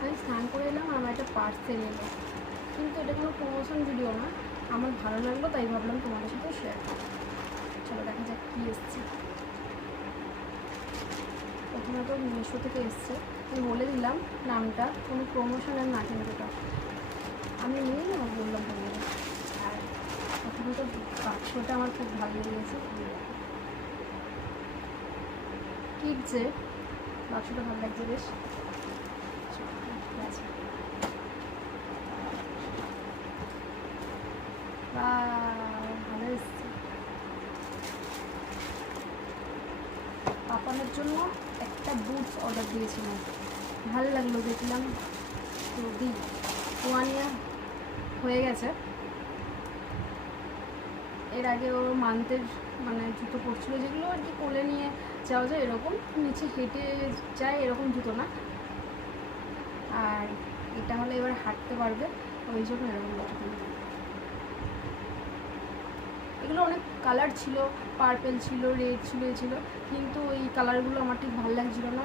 আমি স্নান করে এলাম আর আমার একটা পার্সেল এলো, কিন্তু এটা কোনো প্রমোশন ভিডিও না, আমার ভালো লাগলো তাই ভাবলাম তোমাদের সাথে শেয়ার করবো। চলো দেখা যাক কী এসছে। প্রথমত মিশো থেকে এসছে, আমি বলে দিলাম নামটা, কোনো প্রমোশনের না কিন্তু এটা আমি নিয়ে না বললাম তোমাদের। আর প্রথমত বাক্সটা আমার খুব ভালো লেগেছে, কিডসে বাক্সটা ভালো লাগছে বেশ। আচ্ছা ভালো এসছে। পাপানোর জন্য একটা বুটস অর্ডার দিয়েছিলাম, ভালো লাগলো দেখলাম, তো দিই 1 ইয়ার হয়ে গেছে। এর আগে ও মান্থের মানে জুতো পরছিল, যেগুলো আর কি কোলে নিয়ে যাওয়া যায়, এরকম নিচে হেঁটে যায় এরকম জুতো না, আর এটা হলে এবার হাঁটতে পারবে, ওই জন্য এরকম জুতো। এগুলো অনেক কালার ছিল, পার্পেল ছিল, রেড ছিল, কিন্তু এই কালারগুলো আমার ঠিক ভালো লাগছিল না।